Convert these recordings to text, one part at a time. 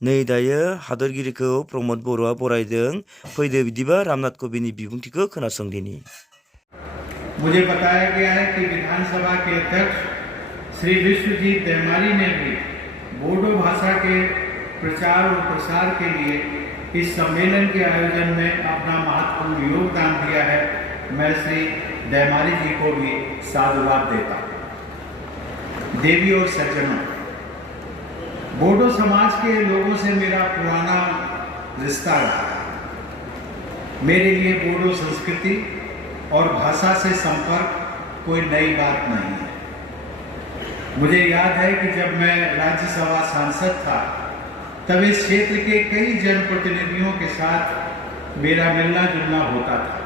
नै दायो हादरगिरिखौ प्रमद बर'आ बरायदों। फैदो बिदिबा रामनाथ कविनि बिबुंथिखौ खोनासंदिनि। मुझे बताया गया है कि विधानसभा के अध्यक्ष श्री विश्वजीत देवमाली ने भी बोडो भाषा के प्रचार और प्रसार के लिए इस सम्मेलन के आयोजन में अपना महत्वपूर्ण योगदान दिया है। मैं श्री देवमाली जी को भी साधुवाद देता हूँ। देवी और सज्जनों, बोडो समाज के लोगों से मेरा पुराना रिश्ता रहा है। मेरे लिए बोडो संस्कृति और भाषा से संपर्क कोई नई बात नहीं है। मुझे याद है कि जब मैं राज्यसभा सांसद था तब इस क्षेत्र के कई जनप्रतिनिधियों के साथ मेरा मिलना जुलना होता था।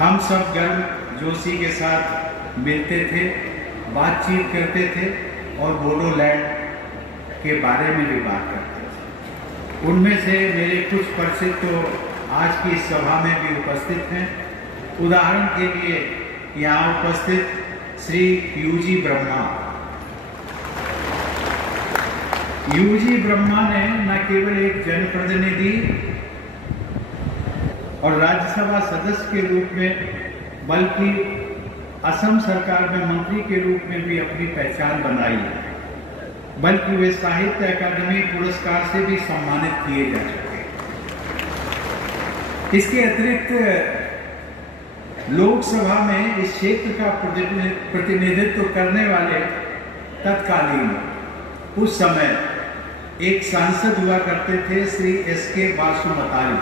हम सब गर्म जोशी के साथ मिलते थे, बातचीत करते थे और बोडोलैंड के बारे में भी बात करते थे। उनमें से मेरे कुछ परिचित तो आज की इस सभा में भी उपस्थित हैं। उदाहरण के लिए यहाँ उपस्थित श्री यूजी ब्रह्मा। यूजी ब्रह्मा ने न केवल एक जनप्रतिनिधि और राज्यसभा सदस्य के रूप में बल्कि असम सरकार में मंत्री के रूप में भी अपनी पहचान बनाई है, बल्कि वे साहित्य अकादमी पुरस्कार से भी सम्मानित किए जा चुके हैं। इसके अतिरिक्त लोकसभा में इस क्षेत्र का प्रतिनिधित्व करने वाले तत्कालीन उस समय एक सांसद हुआ करते थे श्री एस.के. वासुमतारी।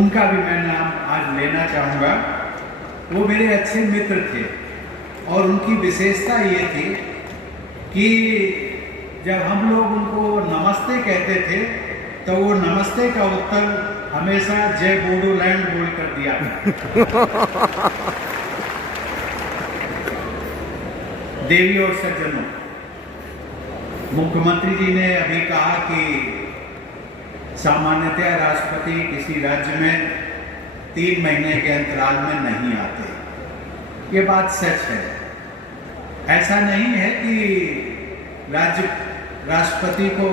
उनका भी मैं नाम आज लेना चाहूँगा। वो मेरे अच्छे मित्र थे और उनकी विशेषता ये थी कि जब हम लोग उनको नमस्ते कहते थे तो वो नमस्ते का उत्तर हमेशा जय बोडोलैंड बोल कर दिया। देवी और सज्जनों, मुख्यमंत्री जी ने अभी कहा कि सामान्यतः राष्ट्रपति किसी राज्य में 3 महीने के अंतराल में नहीं आते। ये बात सच है। ऐसा नहीं है कि राष्ट्रपति को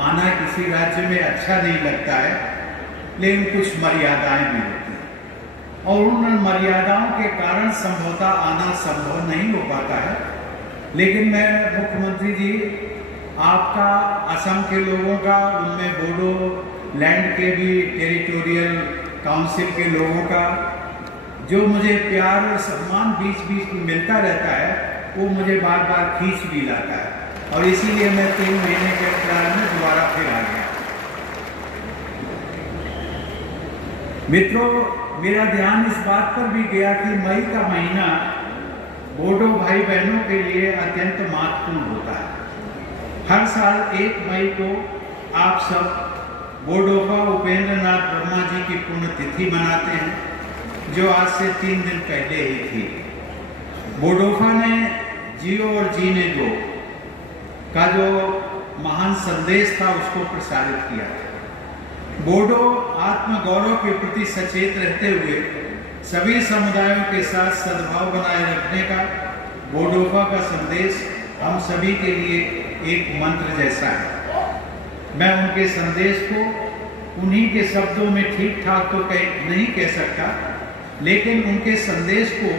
आना किसी राज्य में अच्छा नहीं लगता है, लेकिन कुछ मर्यादाएं भी होती हैं और उन मर्यादाओं के कारण संभवतः आना संभव नहीं हो पाता है। लेकिन मैं मुख्यमंत्री जी, आपका, असम के लोगों का, उनमें बोडो लैंड के भी टेरिटोरियल काउंसिल के लोगों का जो मुझे प्यार और सम्मान बीच बीच में मिलता रहता है, वो मुझे बार बार खींच भी लाता है और इसीलिए मैं 3 महीने के अंतराल में दोबारा फिर आ गया। मित्रों, मेरा ध्यान इस बात पर भी गया कि मई का महीना बोडो भाई बहनों के लिए अत्यंत महत्वपूर्ण होता है। हर साल 1 मई को आप सब बोडोफा उपेंद्र नाथ ब्रह्मा जी की पुण्यतिथि मनाते हैं, जो आज से 3 दिन पहले ही थी। बोडोफा ने जियो और जीने दो का जो महान संदेश था उसको प्रसारित किया। बोडो आत्मगौरव के प्रति सचेत रहते हुए सभी समुदायों के साथ सद्भाव बनाए रखने का बोडोफा का संदेश हम सभी के लिए एक मंत्र जैसा है। मैं उनके संदेश को उन्हीं के शब्दों में ठीक ठाक तो नहीं कह सकता, लेकिन उनके संदेश को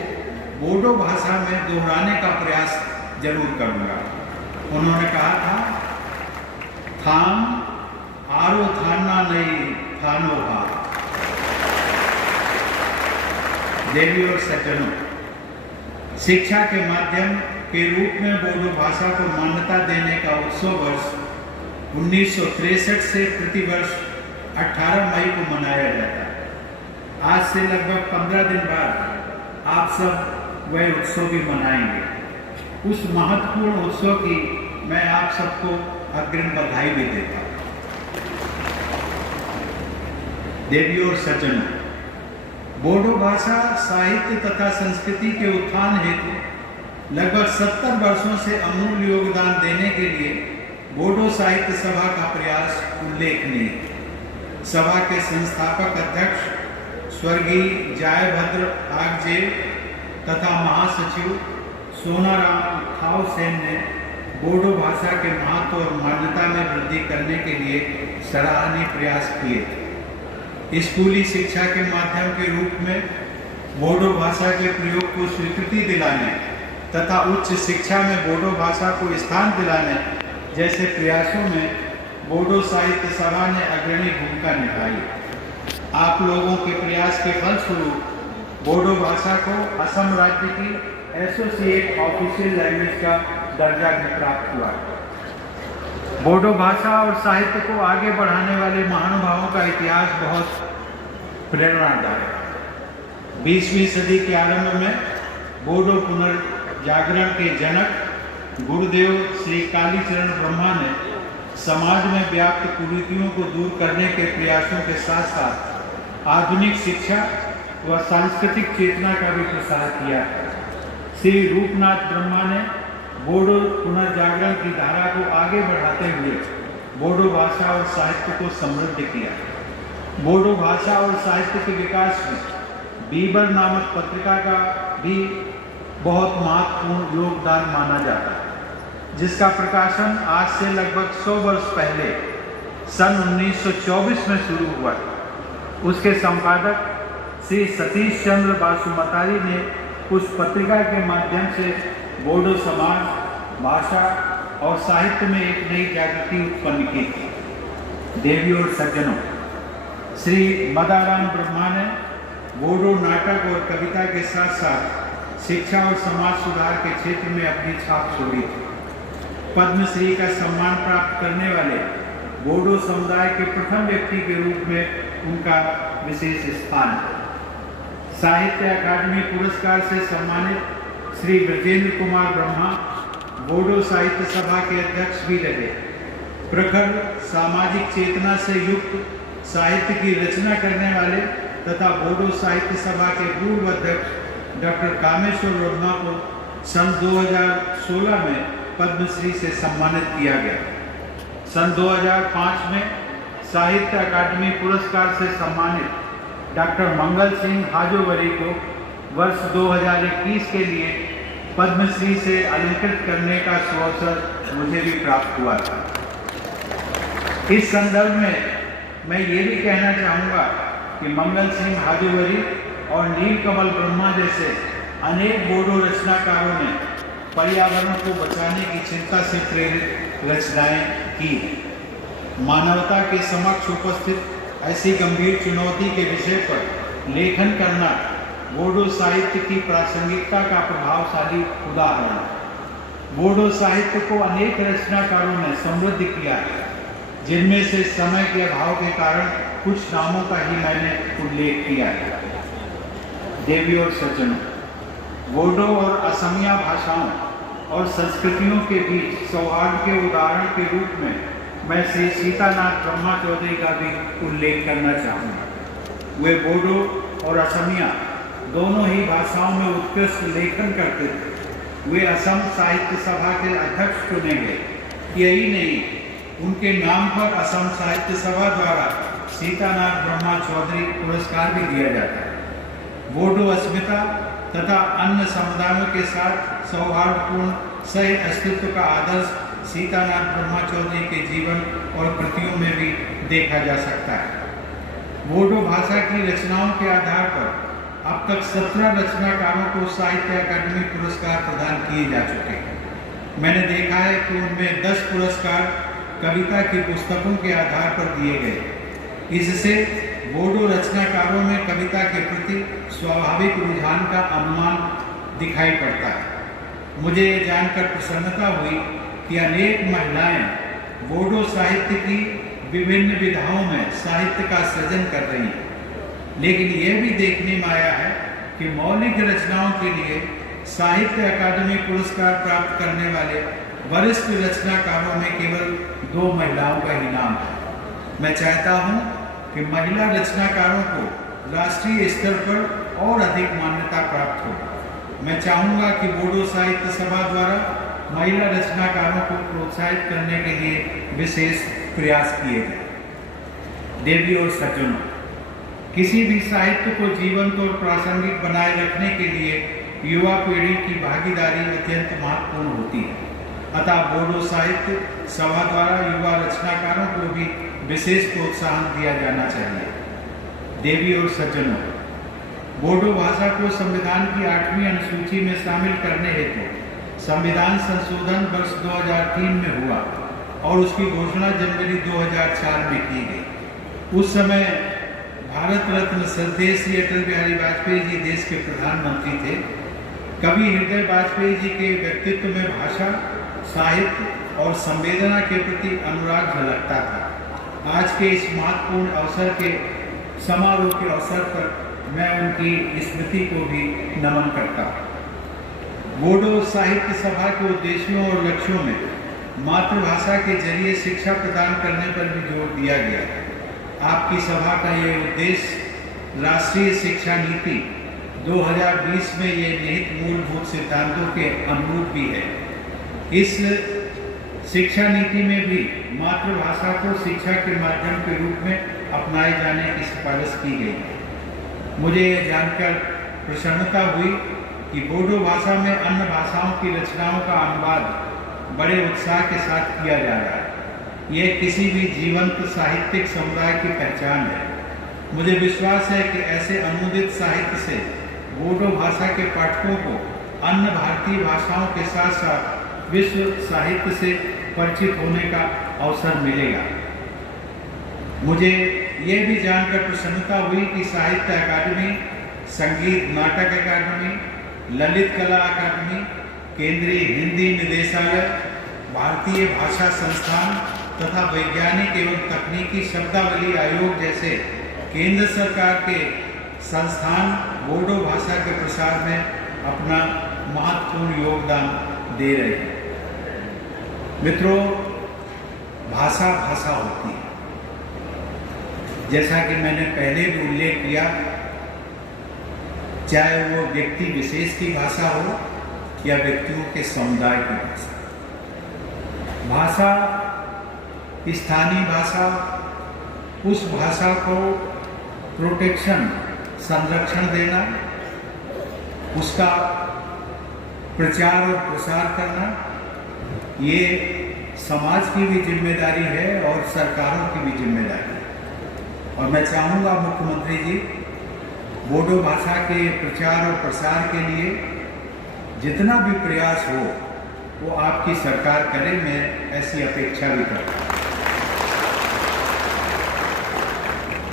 बोडो भाषा में दोहराने का प्रयास जरूर करूंगा। उन्होंने कहा था, थाम आरो थाना नहीं थानो हा। देवी और सज्जनों, शिक्षा के माध्यम के रूप में बोडो भाषा को मान्यता देने का उत्सव वर्ष 1963 से प्रतिवर्ष 18 मई को मनाया जाता है। आज से लगभग 15 दिन बाद आप सब वह उत्सव भी मनाएंगे। उस महत्वपूर्ण उत्सव की मैं आप सबको अग्रिम बधाई भी देता हूँ। देवी और सज्जनों, बोडो भाषा साहित्य तथा संस्कृति के उत्थान हेतु लगभग 70 वर्षों से अमूल्य योगदान देने के लिए बोडो साहित्य सभा का प्रयास उल्लेखनीय है। सभा के संस्थापक अध्यक्ष स्वर्गीय जयभद्र आगजे तथा महासचिव सोनाराम खाव सेन ने बोडो भाषा के महत्व और मान्यता में वृद्धि करने के लिए सराहनीय प्रयास किए थे। स्कूली शिक्षा के माध्यम के रूप में बोडो भाषा के प्रयोग को स्वीकृति दिलाने तथा उच्च शिक्षा में बोडो भाषा को स्थान दिलाने जैसे प्रयासों में बोडो साहित्य सभा ने अग्रणी भूमिका निभाई। आप लोगों के प्रयास के फलस्वरूप बोडो भाषा को असम राज्य की एसोसिएट ऑफिशियल लैंग्वेज का दर्जा भी प्राप्त हुआ। बोडो भाषा और साहित्य को आगे बढ़ाने वाले महानुभावों का इतिहास बहुत प्रेरणादायक है। 20वीं सदी के आरंभ में बोडो पुनर्जागरण के जनक गुरुदेव श्री कालीचरण ब्रह्मा ने समाज में व्याप्त कुरीतियों को दूर करने के प्रयासों के साथ साथ आधुनिक शिक्षा व सांस्कृतिक चेतना का भी प्रसार किया। श्री रूपनाथ ब्रह्मा ने बोडो पुनर्जागरण की धारा को आगे बढ़ाते हुए बोडो भाषा और साहित्य को समृद्ध किया। बोडो भाषा और साहित्य के विकास में बीबर नामक पत्रिका का भी बहुत महत्वपूर्ण योगदान माना जाता है, जिसका प्रकाशन आज से लगभग 100 वर्ष पहले सन 1924 में शुरू हुआ। उसके संपादक श्री सतीश चंद्र बासुमतारी ने उस पत्रिका के माध्यम से बोडो समाज, भाषा और साहित्य में एक नई जागृति उत्पन्न की थी। देवी और सज्जनों, श्री मदाराम ब्रह्मा ने बोडो नाटक और कविता के साथ साथ शिक्षा और समाज सुधार के क्षेत्र में अपनी छाप छोड़ी थी। पद्मश्री का सम्मान प्राप्त करने वाले बोडो समुदाय के प्रथम व्यक्ति के रूप में उनका विशेष स्थान है। साहित्य अकादमी पुरस्कार से सम्मानित श्री ब्रजेंद्र कुमार ब्रह्मा बोडो साहित्य सभा के अध्यक्ष भी रहे। प्रखर सामाजिक चेतना से युक्त साहित्य की रचना करने वाले तथा बोडो साहित्य सभा के पूर्व अध्यक्ष डॉक्टर कामेश्वर वर्मा को सन 2016 में पद्मश्री से सम्मानित किया गया। सन 2005 में साहित्य अकादमी पुरस्कार से सम्मानित डॉक्टर मंगल सिंह हाजोवरी को वर्ष 2021 के लिए पद्मश्री से अलंकृत करने का सुअवसर मुझे भी प्राप्त हुआ था। इस संदर्भ में मैं ये भी कहना चाहूँगा कि मंगल सिंह हाजोवरी और नीलकमल ब्रह्मा जैसे अनेक बोडो रचनाकारों ने पर्यावरण को बचाने की चिंता से प्रेरित रचनाएं की। मानवता के समक्ष उपस्थित ऐसी गंभीर चुनौती के विषय पर लेखन करना बोडो साहित्य की प्रासंगिकता का प्रभावशाली उदाहरण है। बोडो साहित्य को अनेक रचनाकारों ने समृद्ध किया है, जिनमें से समय के अभाव के कारण कुछ नामों का ही मैंने उल्लेख किया है। देवी और सज्जनों, बोडो और असमिया भाषाओं और संस्कृतियों के बीच सौहार्द के उदाहरण के रूप में मैं श्री सीतानाथ ब्रह्मा चौधरी का भी उल्लेख करना चाहूँगा। वे बोडो और असमिया दोनों ही भाषाओं में उत्कृष्ट लेखन करते थे। वे असम साहित्य सभा के अध्यक्ष चुने गए। यही नहीं, उनके नाम पर असम साहित्य सभा द्वारा सीतानाथ ब्रह्मा चौधरी पुरस्कार भी दिया जाता है। बोडो अस्मिता तथा अन्य समुदायों के साथ सौहार्दपूर्ण सह अस्तित्व का आदर्श सीतानाथ ब्रह्मा चौधरी के जीवन और कृतियों में भी देखा जा सकता है। बोडो भाषा की रचनाओं के आधार पर अब तक 17 रचनाकारों को साहित्य अकादमी पुरस्कार प्रदान किए जा चुके हैं। मैंने देखा है कि उनमें 10 पुरस्कार कविता की पुस्तकों के आधार पर दिए गए। इससे बोडो रचनाकारों में कविता के प्रति स्वाभाविक रुझान का अनुमान दिखाई पड़ता है। मुझे ये जानकर प्रसन्नता हुई कि अनेक महिलाएं बोडो साहित्य की विभिन्न विधाओं में साहित्य का सृजन कर रही हैं। लेकिन यह भी देखने में आया है कि मौलिक रचनाओं के लिए साहित्य अकादमी पुरस्कार प्राप्त करने वाले वरिष्ठ रचनाकारों में केवल 2 महिलाओं का ही नाम है। मैं चाहता हूं कि महिला रचनाकारों को राष्ट्रीय स्तर पर और अधिक मान्यता प्राप्त हो। मैं चाहूँगा कि बोडो साहित्य सभा द्वारा महिला रचनाकारों को प्रोत्साहित करने के लिए विशेष प्रयास किए जाए। देवी और सज्जनों, किसी भी साहित्य को जीवंत और प्रासंगिक बनाए रखने के लिए युवा पीढ़ी की भागीदारी अत्यंत महत्वपूर्ण होती है। अतः बोडो साहित्य सभा द्वारा युवा रचनाकारों को भी विशेष प्रोत्साहन दिया जाना चाहिए। देवी और सज्जनों, बोडो भाषा को संविधान की 8वीं अनुसूची में शामिल करने हेतु संविधान संशोधन वर्ष 2003 में हुआ और उसकी घोषणा जनवरी 2004 में की गई। उस समय भारत रत्न श्रद्धेय श्री अटल बिहारी वाजपेयी जी देश के प्रधानमंत्री थे। कवि हृदय वाजपेयी जी के व्यक्तित्व में भाषा, साहित्य और संवेदना के प्रति अनुराग झलकता था। आज के इस महत्वपूर्ण अवसर के समारोह के अवसर पर मैं उनकी स्मृति को भी नमन करता हूँ। बोडो साहित्य सभा के उद्देश्यों और लक्ष्यों में मातृभाषा के जरिए शिक्षा प्रदान करने पर भी जोर दिया गया है। आपकी सभा का ये उद्देश्य राष्ट्रीय शिक्षा नीति 2020 में ये निहित मूलभूत सिद्धांतों के अनुरूप भी है। इस शिक्षा नीति में भी मातृभाषा को शिक्षा के माध्यम के रूप में अपनाए जाने की सिफारिश की गई। मुझे यह जानकर प्रसन्नता हुई कि बोडो भाषा में अन्य भाषाओं की रचनाओं का अनुवाद बड़े उत्साह के साथ किया जा रहा है। यह किसी भी जीवंत साहित्यिक समुदाय की पहचान है। मुझे विश्वास है कि ऐसे अनुदित साहित्य से बोडो भाषा के पाठकों को अन्य भारतीय भाषाओं के साथ साथ विश्व साहित्य से परिचित होने का अवसर मिलेगा। मुझे यह भी जानकर प्रसन्नता हुई कि साहित्य अकादमी, संगीत नाटक अकादमी, ललित कला अकादमी, केंद्रीय हिंदी निदेशालय, भारतीय भाषा संस्थान तथा वैज्ञानिक एवं तकनीकी शब्दावली आयोग जैसे केंद्र सरकार के संस्थान बोडो भाषा के प्रसार में अपना महत्वपूर्ण योगदान दे रहे हैं। मित्रों, भाषा भाषा होती है। जैसा कि मैंने पहले भी उल्लेख किया, चाहे वो व्यक्ति विशेष की भाषा हो या व्यक्तियों के समुदाय की भाषा। भाषा, स्थानीय भाषा, उस भाषा को प्रोटेक्शन, संरक्षण देना, उसका प्रचार और प्रसार करना, ये समाज की भी जिम्मेदारी है और सरकारों की भी जिम्मेदारी है। और मैं चाहूँगा मुख्यमंत्री जी, बोडो भाषा के प्रचार और प्रसार के लिए जितना भी प्रयास हो वो आपकी सरकार करे। मैं ऐसी अपेक्षा भी करता हूँ।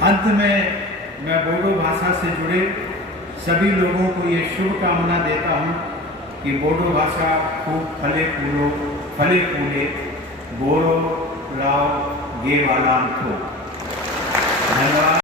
अंत में मैं बोडो भाषा से जुड़े सभी लोगों को ये शुभकामना देता हूँ कि बोडो भाषा खूब फले फूले बोरो राव गे वालाम थो।